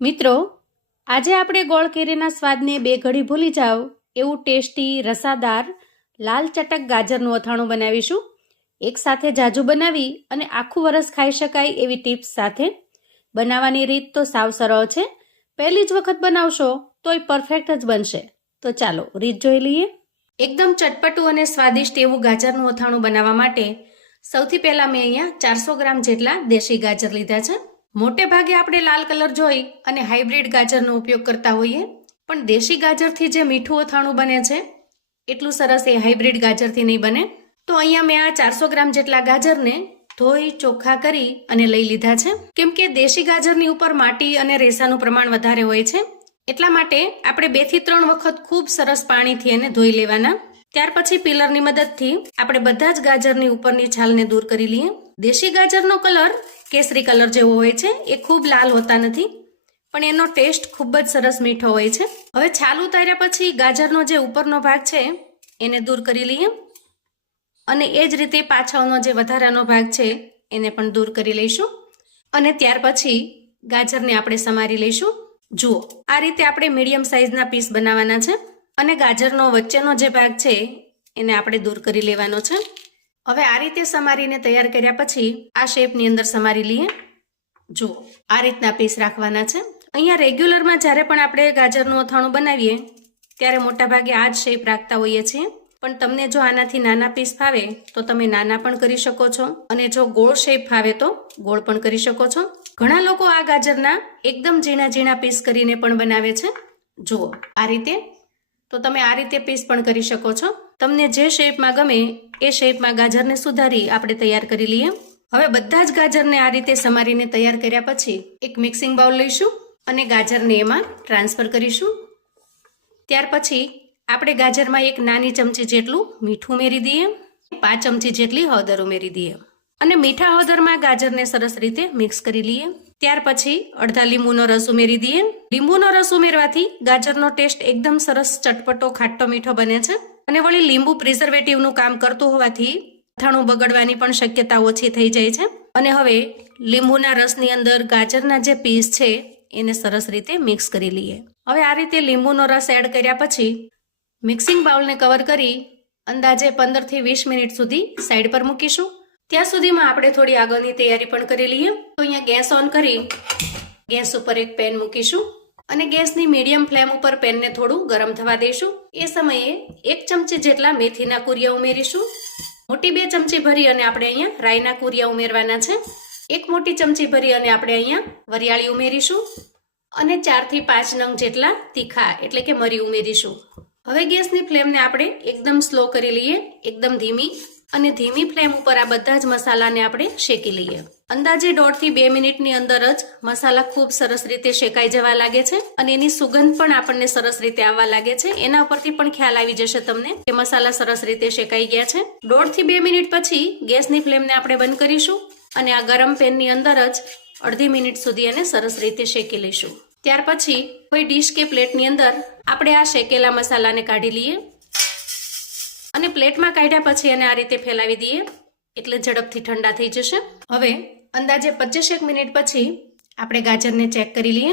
મિત્રો, આજે આપણે ગોળ કેરીના સ્વાદને બે ઘડી ભૂલી જાઓ એવું ટેસ્ટી, રસાદાર, લાલ ચટક ગાજરનું અથાણું બનાવીશું. એક સાથે જાજુ બનાવી અને આખું વરસ ખાઈ શકાય એવી ટિપ્સ સાથે. બનાવવાની રીત તો સાવ સરળ છે. પહેલી જ વખત બનાવશો તોય પરફેક્ટ જ બનશે. તો ચાલો રીત જોઈ લઈએ. એકદમ ચટપટું અને સ્વાદિષ્ટ એવું ગાજરનું અથાણું બનાવવા માટે સૌથી પહેલાં મેં અહીંયા 400 ગ્રામ જેટલા દેશી ગાજર લીધા છે. મોટે ભાગે આપણે લાલ કલર જોઈ અને હાઇબ્રિડ ગાજરનો ઉપયોગ કરતા હોઈએ, પણ દેશી ગાજરથી જે મીઠું અથાણું બને છે એટલું સરસ એ હાઇબ્રિડ ગાજરથી નહીં બને. તો અહીંયા મેં આ 400 ગ્રામ જેટલા ગાજરને ધોઈ ચોખ્ખા કરી અને લઈ લીધા છે. કેમ કે દેશી ગાજરની ઉપર માટી અને રેસાનું પ્રમાણ વધારે હોય છે, એટલા માટે આપણે 2 થી 3 વખત ખૂબ સરસ પાણીથી એને ધોઈ લેવાના. ત્યાર પછી પીલરની મદદથી આપણે બધા જ ગાજરની ઉપરની છાલને દૂર કરી લઈએ. દેશી ગાજરનો કલર કેસરી કલર જેવો હોય છે, એ ખૂબ લાલ હોતા નથી, પણ એનો ટેસ્ટ ખૂબ જ સરસ મીઠો હોય છે. હવે છાલ ઉતાર્યા પછી ગાજરનો જે ઉપરનો ભાગ છે એને દૂર કરી લઈએ અને એ જ રીતે પાછળનો જે વધારાનો ભાગ છે એને પણ દૂર કરી લઈશું અને ત્યાર પછી ગાજરને આપણે સમારી લઈશું. જુઓ, આ રીતે આપણે મીડિયમ સાઇઝના પીસ બનાવવાના છે અને ગાજરનો વચ્ચેનો જે ભાગ છે એને આપણે દૂર કરી લેવાનો છે. હવે આ રીતે સમારીને તૈયાર કર્યા પછી આ શેપની અંદર સમારી લઈએ. જુઓ, આ રીતના પીસ રાખવાના છે. અહીંયા રેગ્યુલરમાં જ્યારે પણ આપણે ગાજરનું અથાણું બનાવીએ ત્યારે મોટાભાગે આ જ શેપ રાખતા હોઈએ છીએ, પણ તમને જો આનાથી નાના પીસ ફાવે તો તમે નાના પણ કરી શકો છો અને જો ગોળ શેપ ફાવે તો ગોળ પણ કરી શકો છો. ઘણા લોકો આ ગાજરના એકદમ ઝીણા ઝીણા પીસ કરીને પણ બનાવે છે. જુઓ, આ રીતે. તો તમે આ રીતે પીસ પણ કરી શકો છો. તમને જે શેપમાં ગમે એ શેપમાં ગાજરને સુધારી આપણે તૈયાર કરી લઈએ. હવે બધા જ ગાજરને આ રીતે સમારીને તૈયાર કર્યા પછી એક મિક્સિંગ બાઉલ લઈશું અને ગાજરને એમાં ટ્રાન્સફર કરીશું. ત્યાર પછી આપણે ગાજરમાં એક નાની ચમચી જેટલું મીઠું ઉમેરી દઈએ, 5 ચમચી જેટલી હળદર ઉમેરી દઈએ અને મીઠા હળદરમાં ગાજરને સરસ રીતે મિક્સ કરી લઈએ. ત્યાર પછી અડધા લીંબુનો રસ ઉમેરી દઈએ. લીંબુનો રસ ઉમેરવાથી ગાજરનો ટેસ્ટ એકદમ સરસ ચટપટો ખાટો મીઠો બને છે અને વળી લીંબુ પ્રિઝર્વેટિવનું કામ કરતું હોવાથી અથાણું બગડવાની પણ શક્યતા ઓછી થઈ જાય છે. અને હવે લીંબુના રસની અંદર ગાજરના જે પીસ છે એને સરસ રીતે મિક્સ કરી લઈએ. હવે આ રીતે લીંબુનો રસ એડ કર્યા પછી મિક્સિંગ બાઉલને કવર કરી અંદાજે 15 થી 20 મિનિટ સુધી સાઈડ પર મૂકીશું. ત્યાં સુધીમાં આપણે થોડી આગળની તૈયારી પણ કરી લઈએ. તો અહીંયા ગેસ ઓન કરી ગેસ ઉપર એક પેન મૂકીશું અને ગેસની મીડિયમ ફ્લેમ ઉપર પેનને થોડું ગરમ થવા દઈશું. એ સમયે 1 ચમચી જેટલા મેથીના કુરિયા ઉમેરીશું. મોટી 2 ચમચી ભરી અને આપણે અહીંયા રાઈના કુરિયા ઉમેરવાના છે. 1 મોટી ચમચી ભરી અને આપણે અહીંયા વરિયાળી ઉમેરીશું અને 4 થી 5 નંગ જેટલા તીખા એટલે કે મરી ઉમેરીશું. હવે ગેસની ફ્લેમને આપણે એકદમ સ્લો કરી લઈએ, એકદમ ધીમી, અને ધીમી ફ્લેમ ઉપર આ બધા જ મસાલાને આપણે શેકી લઈએ. અંદાજે 1.5 થી 2 મિનિટની અંદર જ મસાલા ખૂબ સરસ રીતે શેકાઈ જવા લાગે છે અને એની સુગંધ પણ આપણને સરસ રીતે આવવા લાગે છે. એના ઉપરથી પણ ખ્યાલ આવી જશે તમને કે મસાલા સરસ રીતે શેકાઈ ગયા છે. 1.5 થી 2 મિનિટ પછી ગેસની ફ્લેમને આપણે બંધ કરીશું અને આ ગરમ પેનની અંદર જ અડધી મિનિટ સુધી એને સરસ રીતે શેકી લઈશું. ત્યાર પછી કોઈ ડીશ કે પ્લેટની અંદર આપણે આ શેકેલા મસાલાને કાઢી લઈએ અને પ્લેટમાં કાઢ્યા પછી એને આ રીતે ફેલાવી દઈએ એટલે ઝડપથી ઠંડા થઈ જશે. હવે અંદાજે 25 મિનિટ પછી આપણે ગાજરને ચેક કરી લઈએ.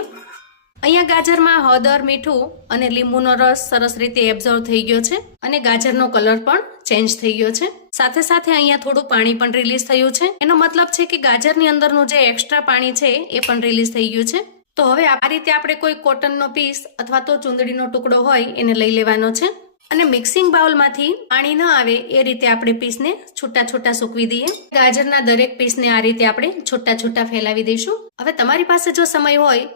અહીંયા ગાજરમાં હળદર, મીઠું અને લીંબુનો રસ સરસ રીતે એબ્ઝોર્વ થઈ ગયો છે અને ગાજરનો કલર પણ ચેન્જ થઈ ગયો છે. સાથે સાથે અહીંયા થોડું પાણી પણ રિલીઝ થયું છે. એનો મતલબ છે કે ગાજરની અંદરનું જે એક્સ્ટ્રા પાણી છે એ પણ રિલીઝ થઈ ગયું છે. તો હવે આ રીતે આપણે કોઈ કોટનનો પીસ અથવા તો ચૂંદડીનો ટુકડો હોય એને લઈ લેવાનો છે અને મિક્સિંગ બાઉલમાંથી પાણી ન આવે એ રીતે આપણે પીસને છૂટા છૂટા સૂકવી દઈએ. ગાજરના દરેક પીસને આ રીતે આપણે છૂટા છૂટા ફેલાવી દઈશું. હવે તમારી પાસે જો સમય હોય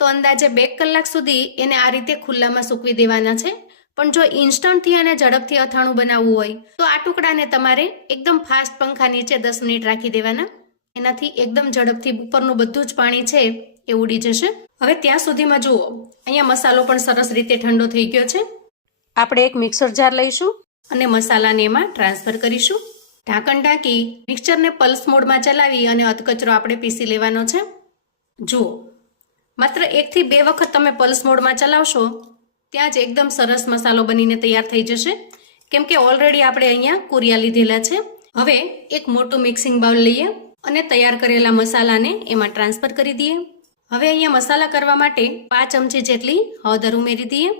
તો અંદાજે 2 કલાક સુધી એને આ રીતે ખુલ્લામાં સૂકવી દેવાના છે. પણ જો ઇન્સ્ટન્ટથી અને ઝડપથી અથાણું બનાવવું હોય તો આ ટુકડાને તમારે એકદમ ફાસ્ટ પંખા નીચે 10 મિનિટ રાખી દેવાના. એનાથી એકદમ ઝડપથી ઉપરનું બધું જ પાણી છે એ ઉડી જશે. હવે ત્યાં સુધીમાં જુઓ, અહીંયા મસાલો પણ સરસ રીતે ઠંડો થઈ ગયો છે. આપણે એક મિક્સર જાર લઈશું અને મસાલાને એમાં ટ્રાન્સફર કરીશું. ઢાંકણ ઢાંકી મિક્સરને પલ્સ મોડમાં ચલાવી અને અધકચરો આપણે પીસી લેવાનો છે. જુઓ, માત્ર 1 થી 2 વખત તમે પલ્સ મોડમાં ચલાવશો ત્યાં જ એકદમ સરસ મસાલો બનીને તૈયાર થઈ જશે, કેમ કે ઓલરેડી આપણે અહીંયા કુરિયા લીધેલા છે. હવે એક મોટું મિક્સિંગ બાઉલ લઈએ અને તૈયાર કરેલા મસાલાને એમાં ટ્રાન્સફર કરી દઈએ. હવે અહીંયા મસાલા કરવા માટે 5 ચમચી જેટલી હળદર ઉમેરી દઈએ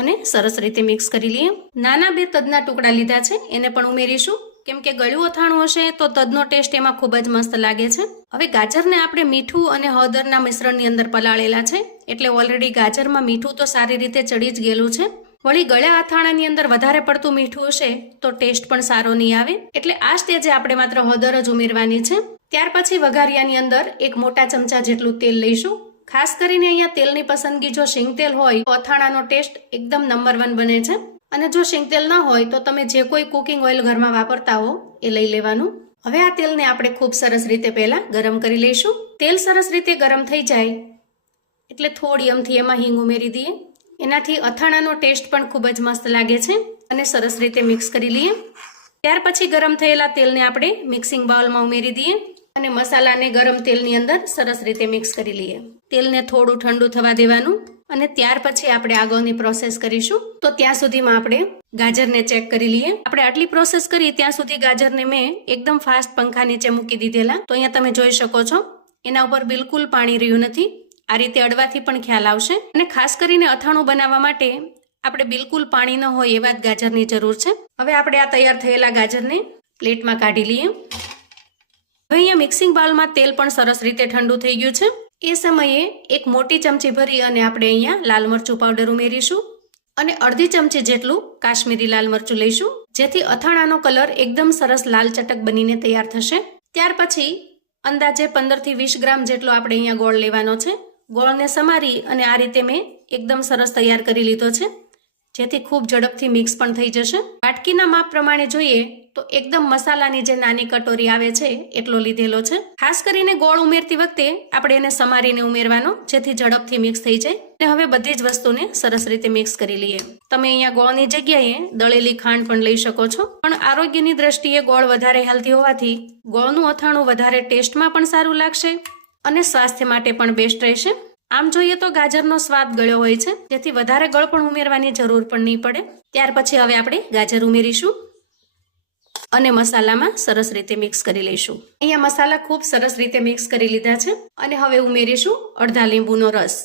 અને સરસ રીતે મિક્સ કરી લઈએ. નાના 2 તજના ટુકડા લીધા છે, એને પણ ઉમેરીશું, કેમ કે ગળ્યું અથાણું હશે તો તજનો ટેસ્ટ એમાં ખૂબ જ મસ્ત લાગે છે. હવે ગાજરને આપણે મીઠું અને હળદરના મિશ્રણની અંદર પલાળેલા છે, એટલે ઓલરેડી ગાજરમાં મીઠું તો સારી રીતે ચડી જ ગયેલું છે. વળી ગળ્યા અથાણાની અંદર વધારે પડતું મીઠું હશે તો ટેસ્ટ પણ સારો નહીં આવે, એટલે આ સ્ટેજે આપણે માત્ર હળદર જ ઉમેરવાની છે. ત્યાર પછી વઘારિયાની અંદર 1 મોટા ચમચા જેટલું તેલ લઈશું. ખાસ કરીને અહીંયા તેલની પસંદગી જો સિંગ તેલ હોય તો અથાણાનો ટેસ્ટ એકદમ નંબર 1 બને છે, અને જો સિંગ તેલ ન હોય તો તમે જે કોઈ કુકિંગ ઓઇલ ઘરમાં વાપરતા હો એ લઈ લેવાનું. હવે આ તેલને આપણે ખૂબ સરસ રીતે પહેલા ગરમ કરી લઈશું. તેલ સરસ રીતે ગરમ થઈ જાય એટલે થોડી અમથી એમાં હિંગ ઉમેરી દઈએ. એનાથી અથાણાનો ટેસ્ટ પણ ખૂબ જ મસ્ત લાગે છે, અને સરસ રીતે મિક્સ કરી લઈએ. ત્યાર પછી ગરમ થયેલા તેલને આપણે મિક્સિંગ બાઉલમાં ઉમેરી દઈએ અને મસાલાને ગરમ તેલની અંદર સરસ રીતે મિક્સ કરી લઈએ. તેલને થોડું ઠંડુ થવા દેવાનું અને ત્યાર પછી આપણે આગળની પ્રોસેસ કરીશું. તો ત્યાં સુધીમાં આપણે ગાજરને ચેક કરી લઈએ. આપણે આટલી પ્રોસેસ કરી ત્યાં સુધી ગાજરને મેં એકદમ ફાસ્ટ પંખા નીચે મૂકી દીધેલા. તો અહીંયા તમે જોઈ શકો છો એના ઉપર બિલકુલ પાણી રહ્યું નથી. આ રીતે અડવાથી પણ ખ્યાલ આવશે. અને ખાસ કરીને અથાણું બનાવવા માટે આપણે બિલકુલ પાણી ન હોય એવા જ ગાજરની જરૂર છે. હવે આપણે આ તૈયાર થયેલા ગાજરને પ્લેટમાં કાઢી લઈએ. હવે અહીંયા મિક્સિંગ બાઉલમાં તેલ પણ સરસ રીતે ઠંડુ થઈ ગયું છે. એ સમયે 1 મોટી ચમચી ભરી અને આપણે અહીંયા લાલ મરચું પાવડર ઉમેરીશું અને અડધી ચમચી જેટલું કાશ્મીરી લાલ મરચું લઈશું, જેથી અથાણાનો કલર એકદમ સરસ લાલ ચટક બનીને તૈયાર થશે. ત્યાર પછી અંદાજે 15 થી 20 ગ્રામ જેટલો આપણે અહીંયા ગોળ લેવાનો છે. ગોળને સમારી અને આ રીતે મેં એકદમ સરસ તૈયાર કરી લીધો છે, જેથી ખૂબ ઝડપથી મિક્સ પણ થઈ જશે. વાટકીના માપ પ્રમાણે જોઈએ તો એકદમ મસાલાની જે નાની કટોરી આવે છે એટલો લીધેલો છે. ખાસ કરીને ગોળ ઉમેરતી વખતે આપણે એને સમારીને ઉમેરવાનો, જેથી ઝડપથી મિક્સ થઈ જાય. અને હવે બધી જ વસ્તુને સરસ રીતે મિક્સ કરી લઈએ. તમે અહીંયા ગોળની જગ્યાએ દળેલી ખાંડ પણ લઈ શકો છો, પણ આરોગ્યની દ્રષ્ટિએ ગોળ વધારે હેલ્ધી હોવાથી ગોળનું અથાણું વધારે ટેસ્ટમાં પણ સારું લાગશે અને સ્વાસ્થ્ય માટે પણ બેસ્ટ રહેશે. આમ જોઈએ તો ગાજરનો સ્વાદ ગળ્યો હોય છે, જેથી વધારે ગળ પણ ઉમેરવાની જરૂર પણ નહીં પડે. ત્યાર પછી હવે આપણે ગાજર ઉમેરીશું અને મસાલામાં સરસ રીતે મિક્સ કરી લઈશું. અહીંયા મસાલા ખૂબ સરસ રીતે મિક્સ કરી લીધા છે અને હવે ઉમેરીશું અડધા લીંબુનો રસ.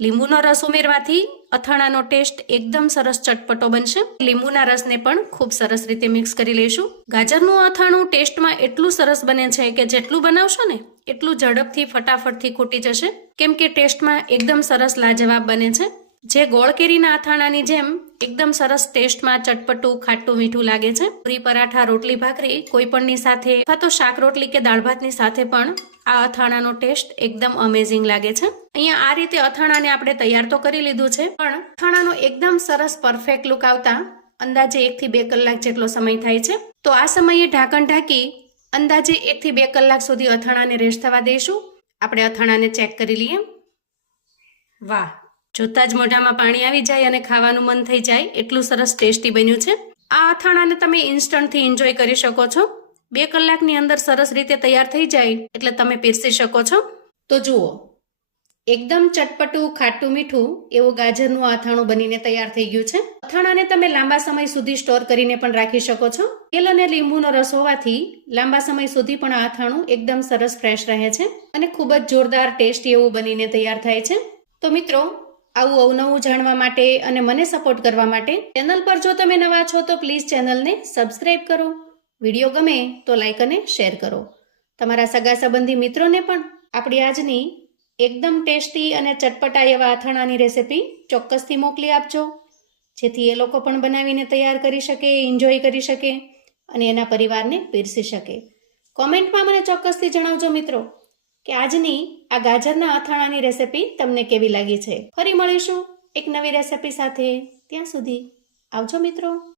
લીંબુનો રસ ઉમેરવાથી અથાણાનો ટેસ્ટ એકદમ સરસ ચટપટો બનશે. લીંબુના રસને પણ ખૂબ સરસ રીતે મિક્સ કરી લઈશું. ગાજરનું અથાણું ટેસ્ટમાં એટલું સરસ બને છે કે જેટલું બનાવશો ને એટલું ઝડપથી ફટાફટથી ખૂટી જશે, કેમ કે ટેસ્ટમાં એકદમ સરસ લાજવાબ બને છે. જે ગોળ કેરીના અથાણાની જેમ એકદમ સરસ ટેસ્ટમાં ચટપટું ખાટું મીઠું લાગે છે. પૂરી, પરાઠા, રોટલી, ભાખરી કોઈ પણની સાથે અથવા તો શાક રોટલી કે દાળ ભાતની સાથે પણ આ અથાણાનો ટેસ્ટ એકદમ અમેઝિંગ લાગે છે. અહીંયા આ રીતે અથાણાને આપણે તૈયાર તો કરી લીધું છે, પણ અથાણાનો એકદમ સરસ પરફેક્ટ લુક આવતા અંદાજે 1 થી 2 કલાક જેટલો સમય થાય છે. તો આ સમયે ઢાંકણ ઢાંકી અંદાજે 1 થી 2 કલાક સુધી અથાણાને રેસ્ટ થવા દઈશું. આપણે અથાણાને ચેક કરી લઈએ. વાહ, જોતા જ મોઢામાં પાણી આવી જાય અને ખાવાનું મન થઈ જાય એટલું સરસ ટેસ્ટી બન્યું છે. આ અથાણાને તમે ઇન્સ્ટન્ટથી એન્જોય કરી શકો છો. 2 કલાકની અંદર સરસ રીતે તૈયાર થઈ જાય એટલે તમે પીરસી શકો છો. તો જુઓ, એકદમ ચટપટું ખાટું મીઠું એવું ગાજરનું અથાણું બનીને તૈયાર થઈ ગયું છે. અથાણાને તમે લાંબા સમય સુધી સ્ટોર કરીને પણ રાખી શકો છો. તેલ અને લીંબુનો રસ હોવાથી લાંબા સમય સુધી પણ આ અથાણું એકદમ સરસ ફ્રેશ રહે છે અને ખૂબ જ જોરદાર ટેસ્ટી એવું બનીને તૈયાર થાય છે. તો મિત્રો, આવું અવનવું જાણવા માટે અને મને સપોર્ટ કરવા માટે ચેનલ પર જો તમે નવા છો તો પ્લીઝ ચેનલને સબસ્ક્રાઇબ કરો. વિડીયો ગમે તો લાઈક અને શેર કરો. તમારા સગા સંબંધી મિત્રોને પણ આપણી આજની એકદમ ટેસ્ટી અને ચટપટા એવા અથાણાની રેસિપી ચોક્કસથી મોકલી આપજો, જેથી એ લોકો પણ બનાવીને તૈયાર કરી શકે, એન્જોય કરી શકે અને એના પરિવારને પીરસી શકે. કોમેન્ટમાં મને ચોક્કસથી જણાવજો મિત્રો કે આજની આ ગાજરના અથાણાની રેસિપી તમને કેવી લાગી છે. ફરી મળીશું એક નવી રેસિપી સાથે. ત્યાં સુધી આવજો મિત્રો.